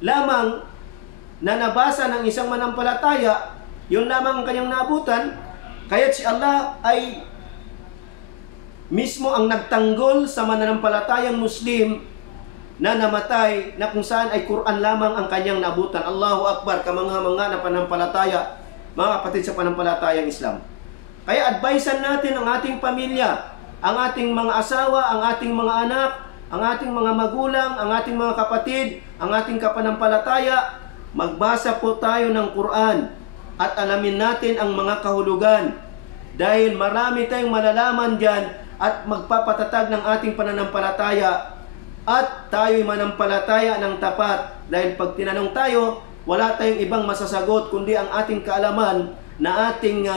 lamang na nabasa ng isang manampalataya, yun lamang ang kanyang naabutan. Kaya't si Allah ay mismo ang nagtanggol sa mananampalatayang Muslim na namatay, na kung saan ay Quran lamang ang kanyang naabutan. Allahu Akbar, kamangha-mangha na panampalataya, mga kapatid sa panampalatayang Islam. Kaya advisean natin ang ating pamilya, ang ating mga asawa, ang ating mga anak, ang ating mga magulang, ang ating mga kapatid, ang ating kapanampalataya, magbasa po tayo ng Quran at alamin natin ang mga kahulugan. Dahil marami tayong malalaman dyan at magpapatatag ng ating pananampalataya, at tayo'y manampalataya ng tapat. Dahil pag tinanong tayo, wala tayong ibang masasagot kundi ang ating kaalaman na ating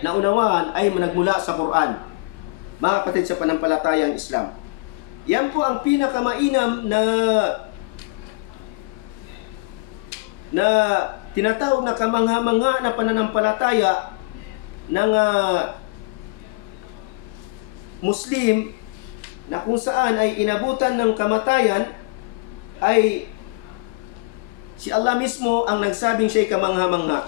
naunawaan ay nagmula sa Quran. Mga kapatid sa panampalatayang Islam, yan po ang pinakamainam na tinatawag na kamangha-mangha na pananampalataya ng Muslim, na kung saan ay inabutan ng kamatayan, ay si Allah mismo ang nagsabing siya'y kamangha-mangha.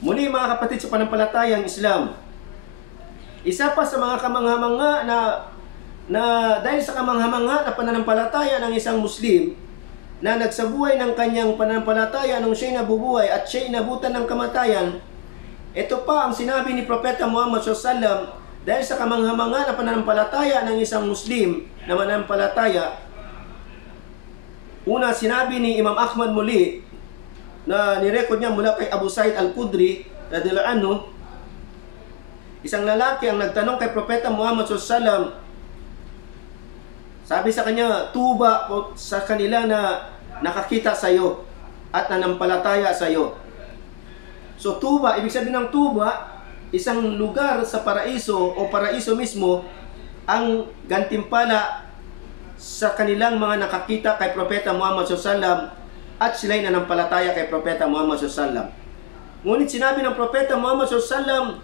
Muli, mga kapatid sa panampalatayang Islam, isa pa sa mga kamangha-mangha na na dahil sa kamangha-mangha na pananampalataya ng isang Muslim na nagsabuhay ng kanyang pananampalataya nung siya'y nabubuhay at siya'y inabutan ng kamatayan, ito pa ang sinabi ni Propeta Muhammad SAW dahil sa kamangha-mangha na pananampalataya ng isang Muslim na mananampalataya. Una, sinabi ni Imam Ahmad muli na nirecord niya mula kay Abu Sa'id Al-Khudri radhiyallahu anhu, isang lalaki ang nagtanong kay Propeta Muhammad SAW. Sabi sa kanya, tuba sa kanila na nakakita sa iyo at nanampalataya sa iyo. So tuba, ibig sabihin ng tuba, isang lugar sa paraiso o paraiso mismo ang gantimpala sa kanilang mga nakakita kay Propeta Muhammad SAW at sila'y nanampalataya kay Propeta Muhammad SAW. Ngunit sinabi ng Propeta Muhammad SAW,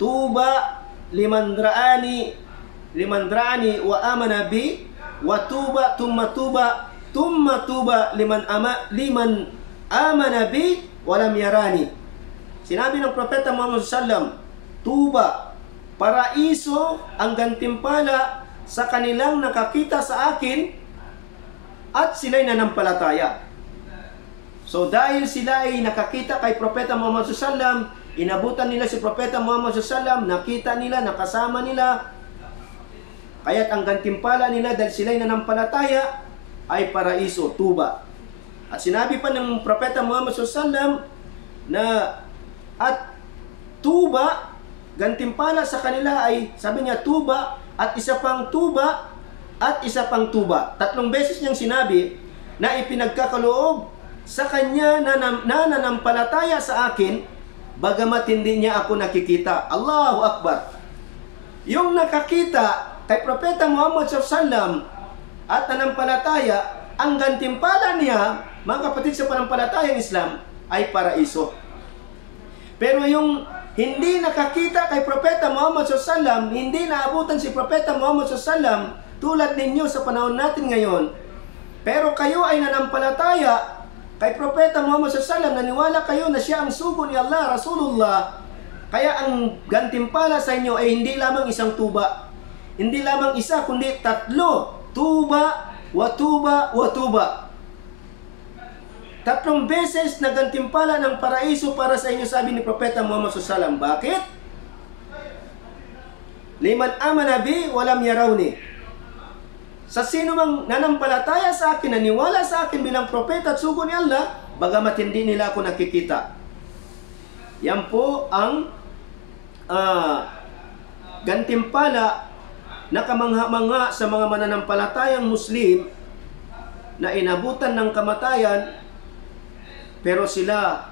tuba limandraani wa amana bi wa tuba tumma tuba liman amana bi wa lam yarani. Sinabi ng Propeta Muhammad SAW, tuba, paraiso ang gantimpala sa kanilang nakakita sa akin at sila'y nanampalataya. So dahil sila ay nakakita kay Propeta Muhammad SAW, inabutan nila si Propeta Muhammad SAW, nakita nila, nakasama nila, kaya't ang gantimpala nila dahil sila'y nanampalataya ay paraiso, tuba. At sinabi pa ng Propeta Muhammad SAW na at tuba, gantimpala sa kanila ay, sabi niya, tuba at isa pang tuba at isa pang tuba. 3 beses niyang sinabi na ipinagkakaloob sa kanya na nanampalataya sa akin, bagamat hindi niya ako nakikita. Allahu Akbar! Yung nakakita kay Propeta Muhammad SAW at nanampalataya, ang gantimpala niya, mga kapatid sa panampalatayang Islam, ay paraiso. Pero yung hindi nakakita kay Propeta Muhammad SAW, hindi naabutan si Propeta Muhammad SAW, tulad ninyo sa panahon natin ngayon, pero kayo ay nanampalataya kay Propeta Muhammad SAW, naniwala kayo na siya ang sugo ni Allah, Rasulullah, kaya ang gantimpala sa inyo ay hindi lamang isang tuba, hindi lamang isa, kundi 3, tuba, wa tuba, wa tuba. 3 beses na gantimpala ng paraiso para sa inyo, sabi ni Propeta Muhammad SAW. Bakit? Liman amana bi walam yarawni. Sa sino mang nanampalataya sa akin, naniwala sa akin bilang propeta at sugo ni Allah, bagamat hindi nila ako nakikita. Yan po ang gantimpala na kamangha-mangha sa mga mananampalatayang Muslim na inabutan ng kamatayan, pero sila,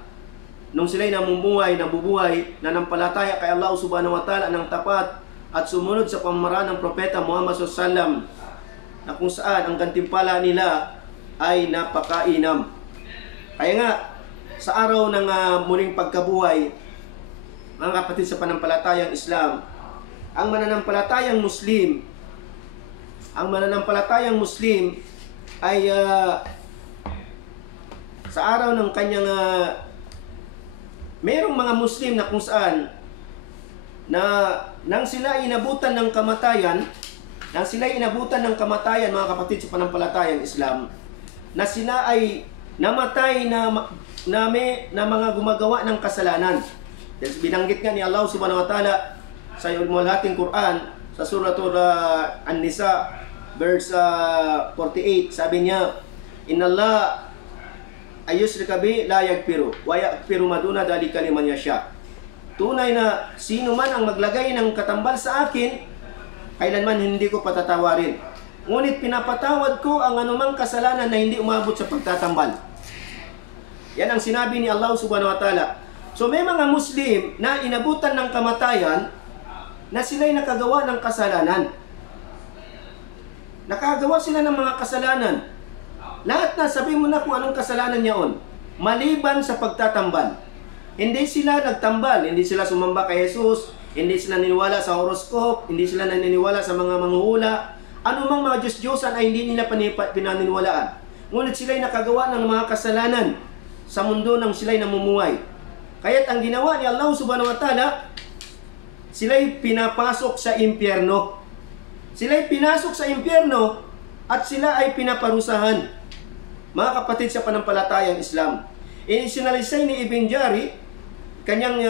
nung sila'y nabubuhay, nanampalataya kay Allah subhanahu wa ta'ala ng tapat at sumunod sa pamamaraan ng Propeta Muhammad SAW, na kung saan ang gantimpala nila ay napakainam. Kaya nga, sa araw ng muling pagkabuhay, mga kapatid sa panampalatayang Islam, ang mananampalatayang Muslim ay sa araw ng kanyang merong mga Muslim na kung saan na nang sila inabutan ng kamatayan, mga kapatid sa panampalatayang Islam, na sila ay namatay na mga gumagawa ng kasalanan. Dahil binanggit nga ni Allah subhanahu wa ta'ala sa malaking Quran, sa suratul An-Nisa, verse 48, sabi niya, Innallah ayyushrika bi la yaghfiru wa yaghfiru ma duna dzalika liman yasha. Tunay na sino man ang maglagay ng katambal sa akin, kailanman hindi ko patatawarin. Ngunit pinapatawad ko ang anumang kasalanan na hindi umabot sa pagtatambal. Yan ang sinabi ni Allah subhanahu wa ta'ala. So may mga Muslim na inabutan ng kamatayan na sila'y nakagawa ng kasalanan. Nakagawa sila ng mga kasalanan. Lahat na, sabi mo na kung anong kasalanan niyaon. Maliban sa pagtatambal. Hindi sila nagtambal, hindi sila sumamba kay Jesus, hindi sila naniniwala sa horoscope, hindi sila naniniwala sa mga manghuhula. Anumang mga Diyos-Diyosan ay hindi nila pinaniniwalaan. Ngunit sila'y nakagawa ng mga kasalanan sa mundo nang sila'y namumuhay. Kaya't ang ginawa ni Allah subhanahu wa ta'ala, sila'y pinapasok sa impyerno. Sila'y pinasok sa impyerno at sila ay pinaparusahan. Mga kapatid sa panampalatayang Islam, inisinalisay ni Ibn Jari, kanyang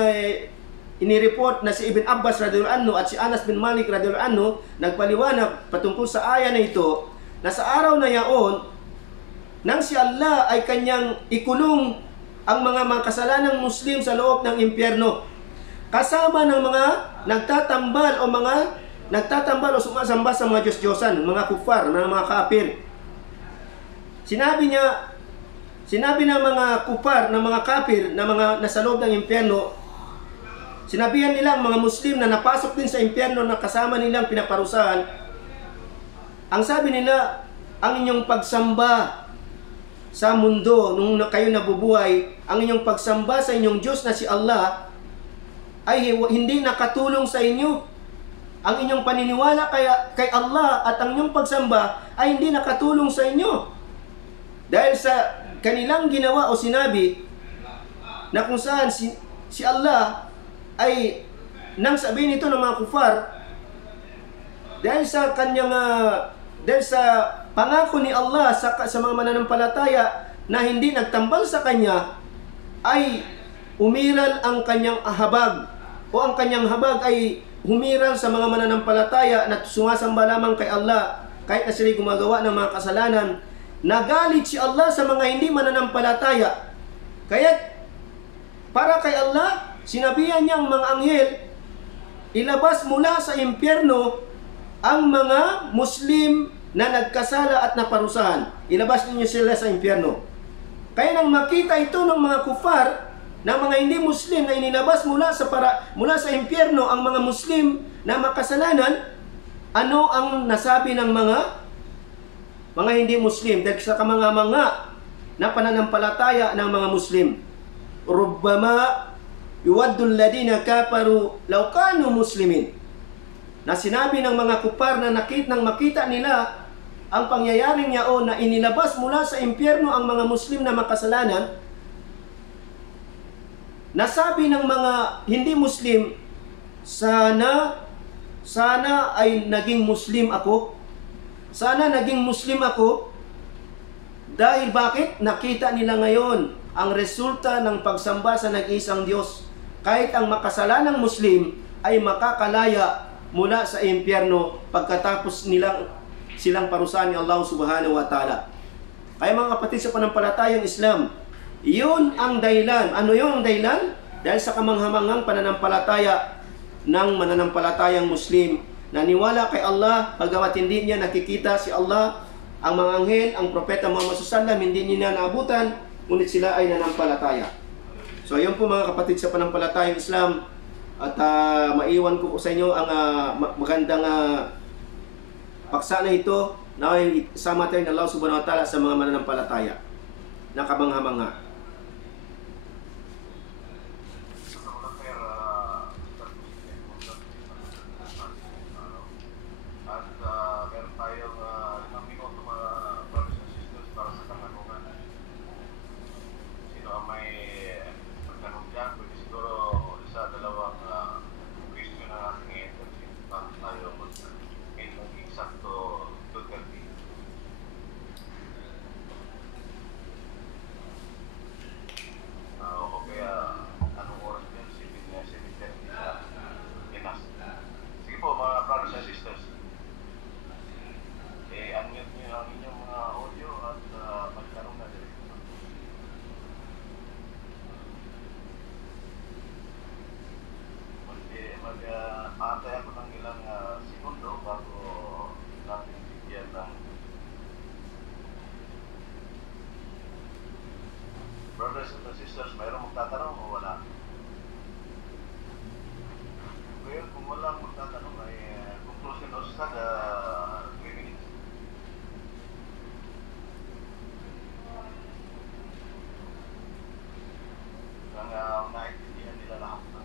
inireport na si Ibn Abbas radhiyallahu anhu at si Anas bin Malik radhiyallahu anhu nagpaliwanag patungkol sa aya na ito, na sa araw na yaon, nang si Allah ay kanyang ikulong ang mga kasalanang Muslim sa loob ng impyerno, kasama ng mga nagtatambal o sumasamba sa mga Diyos-Diyosan, mga kufar, mga kafir. Sinabi ng mga kufar, ng mga kafir, na mga nasa loob ng impyerno, sinabihan nila ang mga Muslim na napasok din sa impyerno na kasama nilang pinaparusahan. Ang sabi nila, ang inyong pagsamba sa mundo nung kayo nabubuhay, ang inyong pagsamba sa inyong Diyos na si Allah ay hindi nakatulong sa inyo. Ang inyong paniniwala kay Allah at ang inyong pagsamba ay hindi nakatulong sa inyo. Dahil sa kanilang ginawa o sinabi na kung saan si Allah ay nang sabihin ito ng mga kufar, dahil sa pangako ni Allah sa mga mananampalataya na hindi nagtambal sa Kanya, ay umiral ang Kanyang habag, o ang Kanyang habag ay humiral sa mga mananampalataya na sumasamba lamang kay Allah kahit na sila gumagawa ng mga kasalanan. Nagalit si Allah sa mga hindi mananampalataya. Kaya para kay Allah, sinabihan niyang mga anghel, ilabas mula sa impyerno ang mga Muslim na nagkasala at naparusahan. Ilabas ninyo sila sa impyerno. Kaya nang makita ito ng mga kufar, ng mga hindi Muslim na inilabas mula sa impyerno ang mga Muslim na makasalanan, ano ang nasabi ng mga hindi Muslim dahil sa kamanga-manga na pananampalataya ng mga Muslim? Rubbama yuwaddu alladhina kafaru law kanu muslimin. Na sinabi ng mga kufar na makita nila ang pangyayaring yaon na inilabas mula sa impyerno ang mga Muslim na makasalanan, nasabi ng mga hindi Muslim, sana ay naging Muslim ako. Sana naging Muslim ako. Dahil bakit? Nakita nila ngayon ang resulta ng pagsamba sa nag-iisang Diyos. Kahit ang makasalanang Muslim ay makakalaya mula sa impyerno pagkatapos silang parusahan ni Allah subhanahu wa ta'ala. Kaya mga kapatid sa panampalatayang Islam, yun ang dahilan. Ano yun ang dahilan? Dahil sa kamanghamangang pananampalataya ng mananampalatayang Muslim, naniwala kay Allah, paggamat hindi niya nakikita si Allah, ang mga anghel, ang propeta Muhammad SAW, hindi niya naabutan, ngunit sila ay nanampalataya. So ayun po mga kapatid sa panampalatayang Islam, at maiwan ko sa inyo ang magandang paksa na ito na isama tayo ng Allah subhanahu wa ta'ala sa mga mananampalataya na kabangha-mangha. Brothers and sisters, mayroong magtatanong o wala? Ngayon, kung walang magtatanong ay conclusion o sa 3 minutes. Hanggang naintindihan nila lahat ng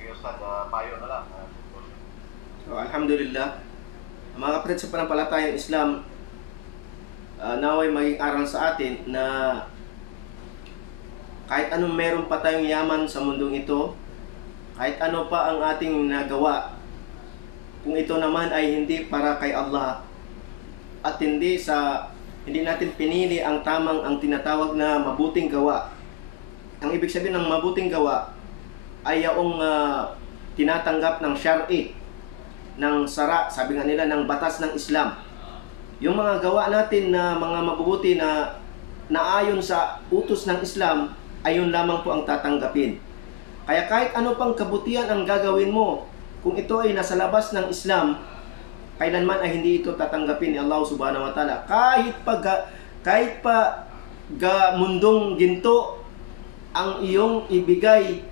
kaya Ustad, payo na lang. So, alhamdulillah, mga kapatid sa panampalatayang Islam, naway maging aral sa atin na kahit anong meron pa tayong yaman sa mundong ito, kahit ano pa ang ating nagawa, kung ito naman ay hindi para kay Allah at hindi natin pinili ang tinatawag na mabuting gawa. Ang ibig sabihin ng mabuting gawa ay yung tinatanggap ng syar'i, ng sabi nga nila, ng batas ng Islam. Yung mga gawa natin na mga mabubuti na naayon sa utos ng Islam, ay yun lamang po ang tatanggapin. Kaya kahit ano pang kabutihan ang gagawin mo, kung ito ay nasa labas ng Islam, kailanman ay hindi ito tatanggapin ni Allah subhanahu wa ta'ala. Kahit pa mundong ginto ang iyong ibigay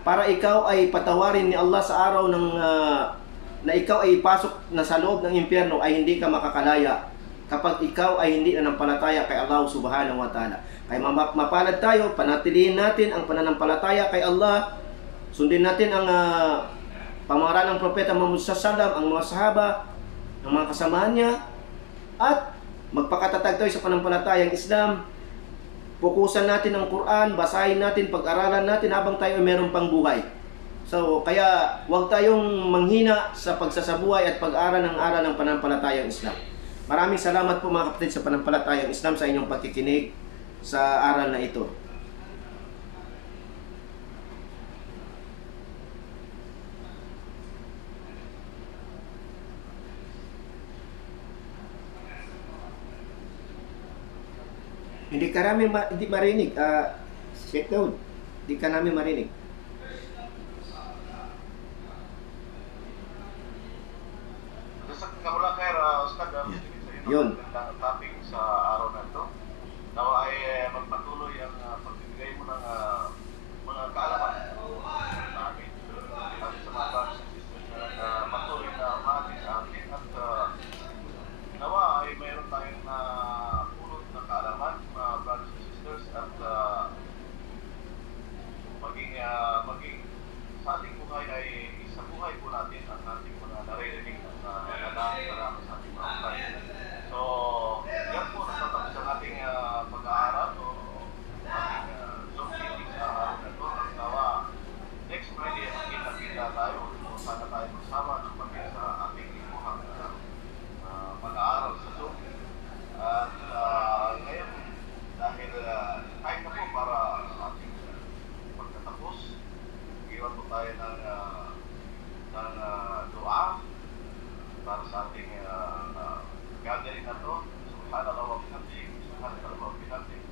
para ikaw ay patawarin ni Allah sa araw na ikaw ay pasok na sa loob ng impyerno, ay hindi ka makakalaya kapag ikaw ay hindi nanampalataya kay Allah subhanahu wa ta'ala. Kaya mapalad tayo, panatilihin natin ang pananampalataya kay Allah, sundin natin ang pamamaraan ng Propeta Muhammad sallallahu, ang mga sahaba, ang mga kasamahan niya, at magpakatatag tayo sa panampalatayang Islam. Pukusan natin ang Quran, basahin natin, pag-aralan natin habang tayo ay meron pang buhay. So, kaya huwag tayong manghina sa pagsasabuhay at pag-aral ng panampalatayang Islam. Maraming salamat po mga kapatid sa panampalatayang Islam sa inyong pagkikinig sa aral na ito. Hindi ka namin hindi marinig. Check down. Hindi ka namin marinig. Kamula kay Ustad, Yun. ang topic sa araw na ito. Nawa ay magpatuloy ang pagbibigay mo ng mga kaalaman namin at sa mga brothers and sisters na patuloy na mati sa atin, at nawa ay mayroon tayong pulot na kaalaman, mga brothers and sisters, at maging sa ating buhay ay sa buhay po natin ang ating mga naririnig na anak sa ating mga friends. So, yan po natatapos ang ating pag-aaral o ating Zoom meeting sa araw na ito. At nawa, next Friday, magkita-kita tayo. Sana tayo magsama ng maging sa ating limuhang pag-aaral sa Zoom. At ngayon, dahil time na po para sa ating pagkatapos, iwan po tayo ng dua para sa ating gathering na to. Subhanallah wa bihamdihi, subhanallah wa bihamdihi,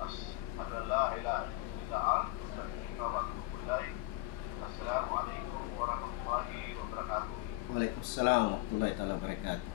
ashhadu an la ilaha illa anta, astaghfiruka wa atubu ilaik. Assalamu alaikum warahmatullahi wabarakatuh. Waalaikumsalam warahmatullahi wabarakatuh.